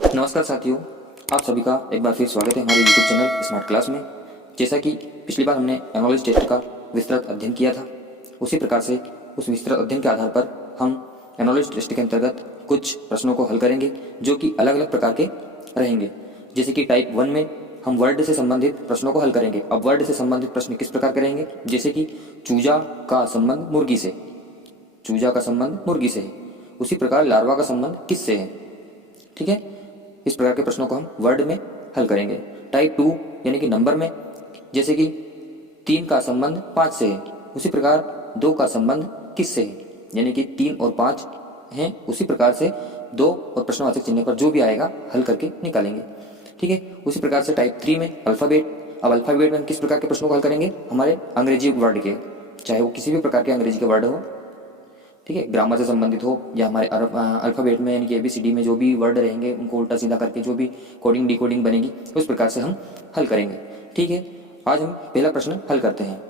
नमस्कार साथियों, आप सभी का एक बार फिर स्वागत है हमारे YouTube चैनल स्मार्ट क्लास में। जैसा कि पिछली बार हमने एनालिसिस टेस्ट का विस्तृत अध्ययन किया था, उसी प्रकार से उस विस्तृत अध्ययन के आधार पर हम एनालिसिस टेस्ट के अंतर्गत कुछ प्रश्नों को हल करेंगे जो कि अलग अलग प्रकार के रहेंगे। जैसे कि टाइप 1 में हम वर्ड से संबंधित प्रश्नों को हल करेंगे। अब वर्ड से संबंधित प्रश्न किस प्रकार करेंगे, जैसे कि चूजा का संबंध मुर्गी से, चूजा का संबंध मुर्गी से है। उसी प्रकार लार्वा का संबंध किससे है, ठीक है। इस प्रकार के प्रश्नों को हम वर्ड में हल करेंगे। टाइप 2 यानी कि नंबर में, जैसे कि 3 का संबंध 5 से है, उसी प्रकार 2 का संबंध किससे है, यानी कि 3 और 5 हैं, उसी प्रकार से 2 और प्रश्नवाचक चिन्ह पर जो भी आएगा हल करके निकालेंगे, ठीक है। उसी प्रकार से टाइप 3 में अल्फ़ाबेट। अब अल्फ़ाबेट में हम किस प्रकार के प्रश्नों को हल करेंगे, हमारे अंग्रेजी वर्ड के, चाहे वो किसी भी प्रकार के अंग्रेजी के वर्ड हो, ठीक है, ग्रामर से संबंधित हो या हमारे अल्फ़ाबेट में यानी कि ABCD में जो भी वर्ड रहेंगे उनको उल्टा सीधा करके जो भी कोडिंग डिकोडिंग बनेगी उस प्रकार से हम हल करेंगे, ठीक है। आज हम पहला प्रश्न हल करते हैं,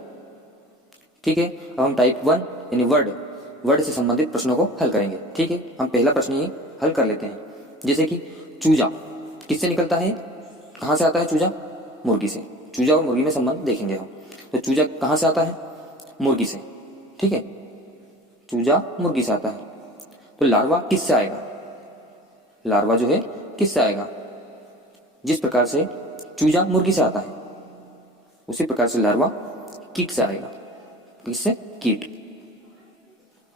ठीक है। अब हम टाइप 1 यानी वर्ड से संबंधित प्रश्नों को हल करेंगे, ठीक है। हम पहला प्रश्न ही हल कर लेते हैं। जैसे कि चूजा किससे निकलता है, कहाँ से आता है चूजा, मुर्गी से। चूजा और मुर्गी में संबंध देखेंगे हम। तो चूजा कहाँ से आता है, मुर्गी से, ठीक है। चूजा मुर्गी से आता है। तो लार्वा किससे आएगा, लार्वा जो है किससे आएगा, जिस प्रकार से चूजा मुर्गी से आता है उसी प्रकार से लार्वा कीट से आएगा। किससे, कीट,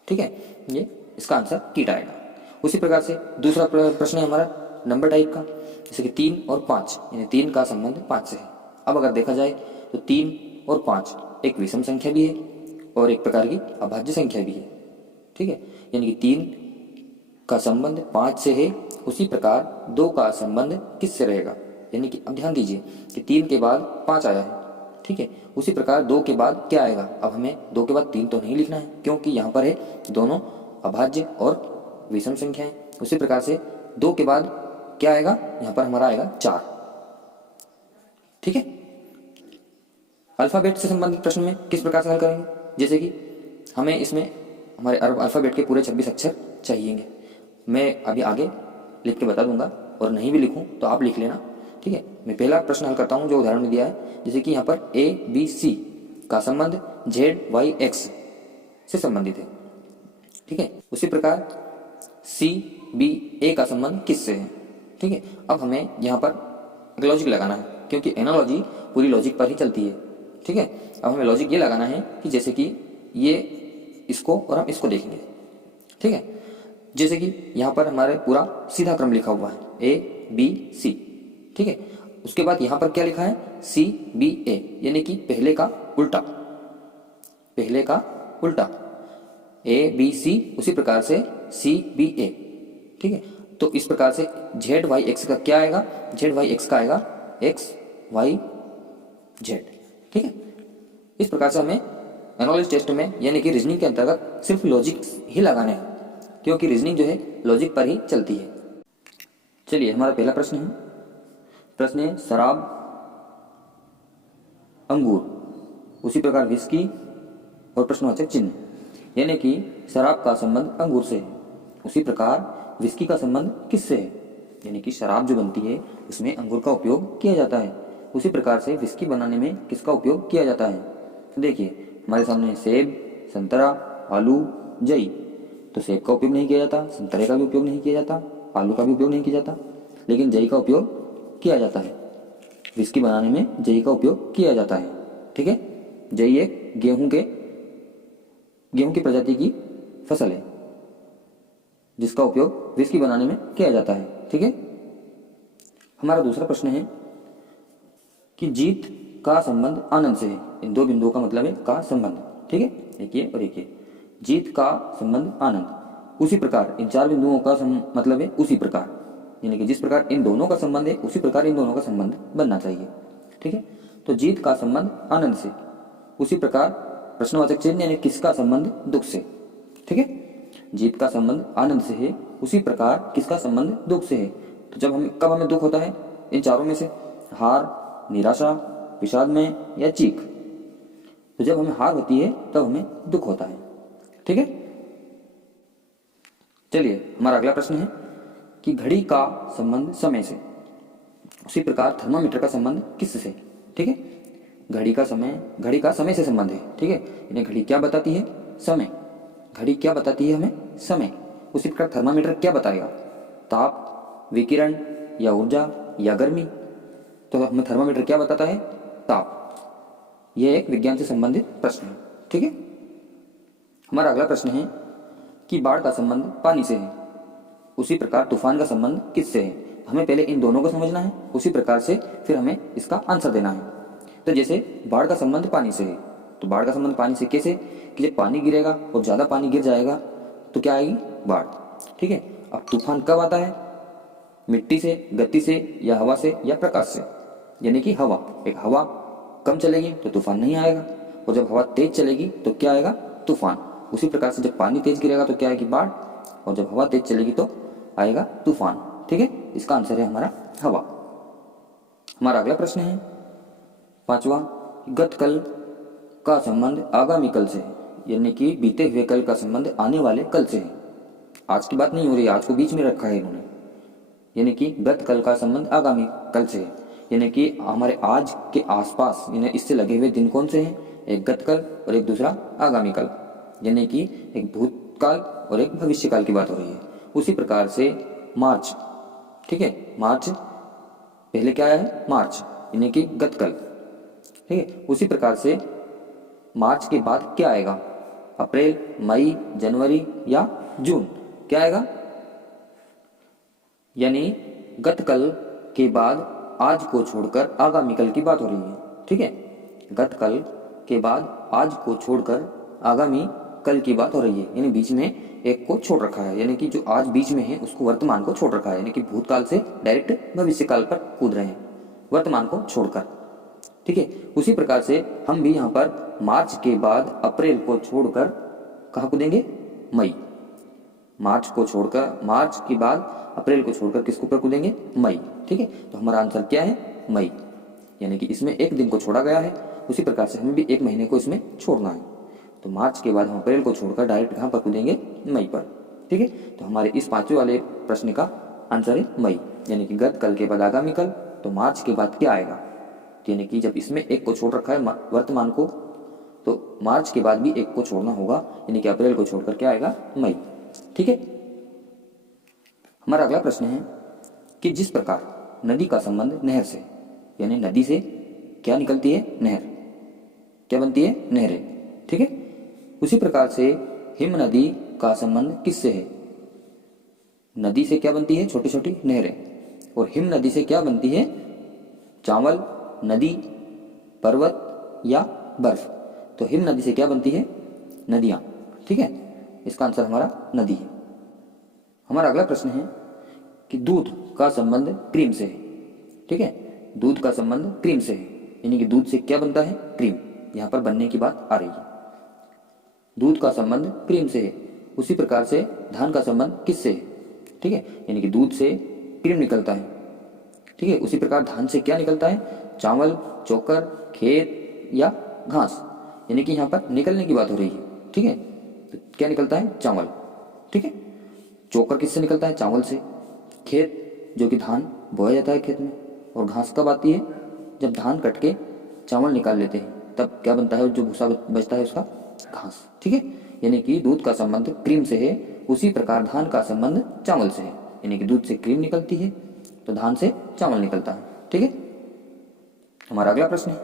ठीक है। ये इसका आंसर कीट आएगा। उसी प्रकार से दूसरा प्रश्न है हमारा नंबर टाइप का, जैसे कि 3 और 5, यानी 3 का संबंध 5 से है। अब अगर देखा जाए तो 3 और 5 एक विषम संख्या भी है और एक प्रकार की अभाज्य संख्या भी है, ठीक है। यानी कि 3 का संबंध 5 से है, उसी प्रकार 2 का संबंध किससे रहेगा, यानी कि अब ध्यान दीजिए कि 3 के बाद 5 आया है, ठीक है। उसी प्रकार 2 के बाद क्या आएगा, अब हमें 2 के बाद 3 तो नहीं लिखना है क्योंकि यहाँ पर है दोनों अभाज्य और विषम संख्याएं। उसी प्रकार से 2 के बाद क्या आएगा, यहाँ पर हमारा आएगा 4, ठीक है। अल्फाबेट से संबंधित प्रश्न में किस प्रकार से हल करेंगे, जैसे कि हमें इसमें हमारे अल्फ़ाबेट के पूरे 26 अक्षर चाहिएंगे। मैं अभी आगे लिख के बता दूंगा और नहीं भी लिखूं तो आप लिख लेना, ठीक है। मैं पहला प्रश्न हल करता हूं जो उदाहरण में दिया है। जैसे कि यहाँ पर ABC का संबंध ZYX से संबंधित है, ठीक है। उसी प्रकार CBA का संबंध किससे है, ठीक है। अब हमें यहाँ पर लॉजिक लगाना है क्योंकि एनालॉजी पूरी लॉजिक पर ही चलती है, ठीक है। अब हमें लॉजिक ये लगाना है कि जैसे कि ये इसको और हम इसको देखेंगे, ठीक है। जैसे कि यहाँ पर हमारे पूरा सीधा क्रम लिखा हुआ है ABC, ठीक है। उसके बाद यहाँ पर क्या लिखा है, CBA, यानी कि पहले का उल्टा, पहले का उल्टा ABC, उसी प्रकार से CBA, ठीक है। तो इस प्रकार से ZYX का क्या आएगा, ZYX का आएगा XYZ, ठीक है। इस प्रकार से हमें एनालिसिस टेस्ट में यानी कि रीजनिंग के अंतर्गत सिर्फ लॉजिक ही लगाने हैं क्योंकि रीजनिंग जो है लॉजिक पर ही चलती है। चलिए हमारा पहला प्रश्न है शराब, अंगूर, उसी प्रकार विस्की और प्रश्नवाचक चिन्ह, यानी कि शराब का संबंध अंगूर से है, उसी प्रकार विस्की का संबंध किससे है, यानी कि शराब जो बनती है उसमें अंगूर का उपयोग किया जाता है, उसी प्रकार से विस्की बनाने में किसका उपयोग किया जाता है। तो देखिए हमारे सामने सेब, संतरा, आलू, जई। तो सेब का उपयोग नहीं किया जाता, संतरे का भी उपयोग नहीं किया जाता, आलू का भी उपयोग नहीं किया जाता, लेकिन जई का उपयोग किया जाता है। विस्की बनाने में जई का उपयोग किया जाता है, ठीक है। जई एक गेहूं की प्रजाति की फसल है जिसका उपयोग विस्की बनाने में किया जाता है, ठीक है। हमारा दूसरा प्रश्न है कि जीत का संबंध आनंद से है। इन दो बिंदुओं का मतलब है का संबंध, ठीक है, देखिए और देखिए, जीत का संबंध आनंद, उसी प्रकार इन 4 बिंदुओं का मतलब है उसी प्रकार, यानी कि जिस प्रकार इन दोनों का संबंध है उसी प्रकार इन दोनों का संबंध बनना चाहिए, ठीक है। तो जीत का संबंध आनंद से, उसी प्रकार प्रश्नवाचक चिन्ह यानी किसका संबंध दुख से, ठीक है। जीत का संबंध आनंद से है, उसी प्रकार किसका संबंध दुख से है। तो जब कब हमें दुख होता है इन चारों में से, हार, निराशा, विषाद में या चीख। तो जब हमें हार होती है तब हमें दुख होता है, ठीक है। चलिए हमारा अगला प्रश्न है कि घड़ी का संबंध समय से, उसी प्रकार थर्मामीटर का संबंध किससे? ठीक है, घड़ी का समय से संबंध है। ठीक है, यानी घड़ी क्या बताती है? समय। घड़ी क्या बताती है हमें? समय। उसी प्रकार थर्मामीटर क्या बताएगा? ताप, विकिरण या ऊर्जा या गर्मी। तो हमें थर्मामीटर क्या बताता है? ताप। यह एक विज्ञान से संबंधित प्रश्न है। ठीक है, हमारा अगला प्रश्न है कि बाढ़ का संबंध पानी से है, उसी प्रकार तूफान का संबंध किससे है? हमें पहले इन दोनों को समझना है, उसी प्रकार से फिर हमें इसका आंसर देना है। तो जैसे बाढ़ का संबंध पानी से है, तो बाढ़ का संबंध पानी से कैसे? कि जब पानी गिरेगा और ज़्यादा पानी गिर जाएगा तो क्या आएगी? बाढ़। ठीक है, अब तूफान कब आता है? मिट्टी से, गति से या हवा से या प्रकाश से? यानी कि हवा। एक हवा कम चलेगी तो तूफान नहीं आएगा, और जब हवा तेज चलेगी तो क्या आएगा? तूफान। उसी प्रकार से जब पानी तेज गिरेगा तो क्या आएगी? बाढ़, और जब हवा तेज चलेगी तो आएगा तूफान। ठीक है, इसका आंसर है हमारा हवा। हमारा अगला प्रश्न है 5वां, गत कल का संबंध आगामी कल से है, यानी कि बीते हुए कल का संबंध आने वाले कल से है। आज की बात नहीं हो रही है, आज को बीच में रखा है इन्होंने। यानी कि गत कल का संबंध आगामी कल से है, यानी कि हमारे आज के आसपास यानी इससे लगे हुए दिन कौन से हैं? एक गत कल और एक दूसरा आगामी कल, यानी कि एक भूतकाल और एक भविष्यकाल की बात हो रही है। उसी प्रकार से मार्च, ठीक है, मार्च पहले क्या है? मार्च, यानी कि गत कल। ठीक है, उसी प्रकार से मार्च के बाद क्या आएगा? अप्रैल, मई, जनवरी या जून? क्या आएगा? यानी गत कल के बाद आज को छोड़कर आगामी कल की बात हो रही है। ठीक है, गत कल के बाद आज को छोड़कर आगामी कल की बात हो रही है, यानी बीच में एक को छोड़ रखा है, यानी कि जो आज बीच में है उसको वर्तमान को छोड़ रखा है, यानी कि भूतकाल से डायरेक्ट भविष्यकाल पर कूद रहे हैं, वर्तमान को छोड़कर। ठीक है, उसी प्रकार से हम भी यहाँ पर मार्च के बाद अप्रैल को छोड़कर कहाँ कूदेंगे? मई। मार्च को छोड़कर, मार्च के बाद अप्रैल को छोड़कर किसको पर कूदेंगे? मई। ठीक है, तो हमारा आंसर क्या है? मई। यानी कि इसमें एक दिन को छोड़ा गया है, उसी प्रकार से हमें भी एक महीने को इसमें छोड़ना है। तो मार्च के बाद हम अप्रैल को छोड़कर डायरेक्ट कहाँ पर कूदेंगे? मई पर। ठीक है, तो हमारे इस 5वें वाले प्रश्न का आंसर है मई, यानी कि गत कल के बाद आगामी कल, तो मार्च के बाद क्या आएगा? यानी कि जब इसमें एक को छोड़ रखा है वर्तमान को, तो मार्च के बाद भी एक को छोड़ना होगा, यानी कि अप्रैल को छोड़कर क्या आएगा? मई। ठीक है, हमारा अगला प्रश्न है कि जिस प्रकार नदी का संबंध नहर से, यानी नदी से क्या निकलती है? नहर। क्या बनती है? नहरें। ठीक है, उसी प्रकार से हिम नदी का संबंध किससे है? नदी से क्या बनती है? छोटी छोटी नहरें। और हिम नदी से क्या बनती है? चावल, नदी, पर्वत या बर्फ। तो हिम नदी से क्या बनती है? नदियां। ठीक है, इसका आंसर हमारा नदी है। हमारा अगला प्रश्न है कि दूध का संबंध क्रीम से है। ठीक है, दूध का संबंध क्रीम से है, यानी कि दूध से क्या बनता है? क्रीम। यहां पर बनने की बात आ रही है। दूध का संबंध क्रीम से है, उसी प्रकार से धान का संबंध किससे है? ठीक है, यानी कि दूध से क्रीम निकलता है। ठीक है, उसी प्रकार धान से क्या निकलता है? चावल, चोकर, खेत या घास, यानी कि यहाँ पर निकलने की बात हो रही है। ठीक है, तो क्या निकलता है? चावल। ठीक है, चोकर किससे निकलता है? चावल से। खेत, जो कि धान बोया जाता है खेत में। और घास कब आती है? जब धान कट के चावल निकाल लेते हैं, तब क्या बनता है? जो भूसा बचता है उसका? घास। ठीक है, यानी कि दूध का संबंध क्रीम से है, उसी प्रकार धान का संबंध चावल से है, यानी कि दूध से क्रीम निकलती है तो धान से चावल निकलता है। ठीक है, हमारा अगला प्रश्न है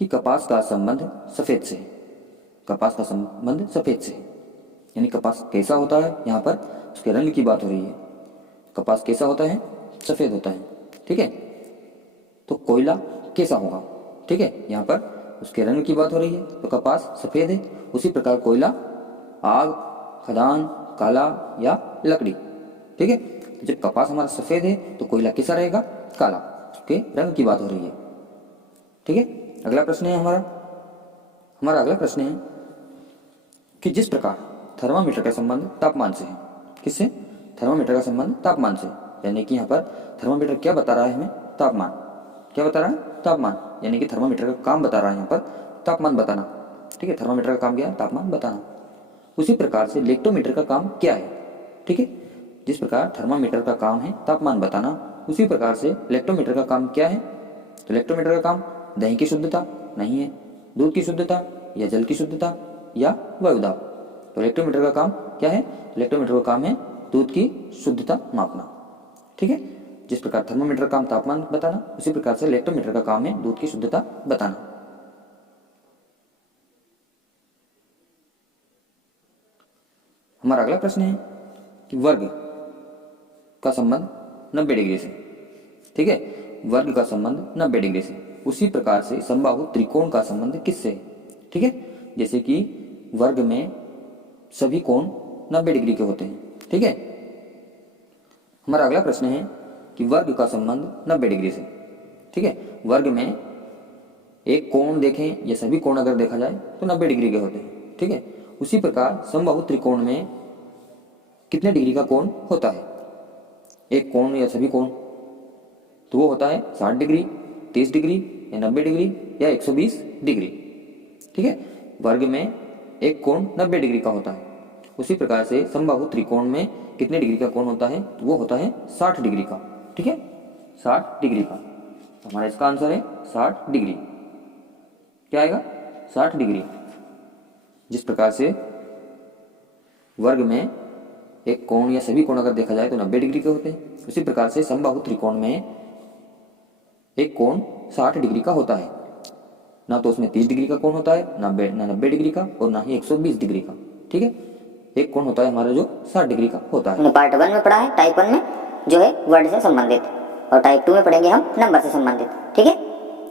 कि कपास का संबंध सफेद से है। कपास का संबंध सफेद से है, यानी कपास कैसा होता है? यहाँ पर उसके रंग की बात हो रही है। कपास कैसा होता है? सफेद होता है। ठीक है, तो कोयला कैसा होगा? ठीक है, यहाँ पर उसके रंग की बात हो रही है, तो कपास सफेद है, उसी प्रकार कोयला आग, खदान, काला या लकड़ी। ठीक है, तो जब कपास हमारा सफेद है तो कोयला कैसा रहेगा? काला, उसके रंग की बात हो रही है। ठीक है, अगला प्रश्न है हमारा अगला प्रश्न है कि जिस प्रकार थर्मामीटर का संबंध तापमान से है। किससे? थर्मामीटर का संबंध तापमान से, यानी कि यहाँ पर थर्मामीटर क्या बता रहा है हमें? तापमान। क्या बता रहा है? तापमान, यानी कि थर्मामीटर का काम बता रहा है यहाँ पर तापमान बताना। ठीक है, थर्मामीटर का काम क्या है? तापमान बताना। उसी प्रकार से लेक्टोमीटर का काम क्या है? ठीक है, जिस प्रकार थर्मामीटर का काम है तापमान बताना, उसी प्रकार से इलेक्ट्रोमीटर का काम क्या है? तो इलेक्ट्रोमीटर का काम दही की शुद्धता नहीं है, दूध की शुद्धता या जल की शुद्धता या वायुदाब। तो इलेक्ट्रोमीटर का काम क्या है? इलेक्ट्रोमीटर का काम है दूध की शुद्धता मापना। ठीक है, जिस प्रकार थर्मामीटर का काम तापमान बताना, उसी प्रकार से इलेक्ट्रोमीटर का काम है दूध की शुद्धता बताना। हमारा अगला प्रश्न है कि वर्ग का संबंध 90 डिग्री से। ठीक है, वर्ग का संबंध 90 डिग्री से, उसी प्रकार से समबाहु त्रिकोण का संबंध किससे है? ठीक है, जैसे कि वर्ग में सभी कोण 90 डिग्री के होते हैं। ठीक है, हमारा अगला प्रश्न है कि वर्ग का संबंध 90 डिग्री से। ठीक है, वर्ग में एक कोण देखें या सभी कोण अगर देखा जाए तो 90 डिग्री के होते हैं। ठीक है, उसी प्रकार समबाहु त्रिकोण में कितने डिग्री का कोण होता है? एक कोण या सभी कोण, तो वो होता है 60 डिग्री, 30 डिग्री या 90 डिग्री या 120 डिग्री। ठीक है, वर्ग में एक कोण 90 डिग्री का होता है। उसी प्रकार से समबाहु त्रिकोण में कितने डिग्री का कोण होता है? तो वो होता है 60 डिग्री का। ठीक है, 60 डिग्री का। तो हमारा इसका आंसर है 60 डिग्री। क्या आएगा? 60 डिग्री। जिस प्रकार से वर्ग में एक कोण या सभी कोण अगर देखा जाए तो 90 डिग्री के होते हैं, उसी प्रकार से समबाहु त्रिकोण में एक कोण 60 डिग्री का होता है। ना तो उसमें 30 डिग्री का कोण होता है, ना 90 डिग्री का, और ना ही 120 डिग्री का। ठीक है, एक कोण होता है हमारा जो 60 डिग्री का होता है। पार्ट 1 में पढ़ा है, टाइप 1 में जो है वर्ड से संबंधित, और टाइप 2 में पढ़ेंगे हम नंबर से संबंधित। ठीक है।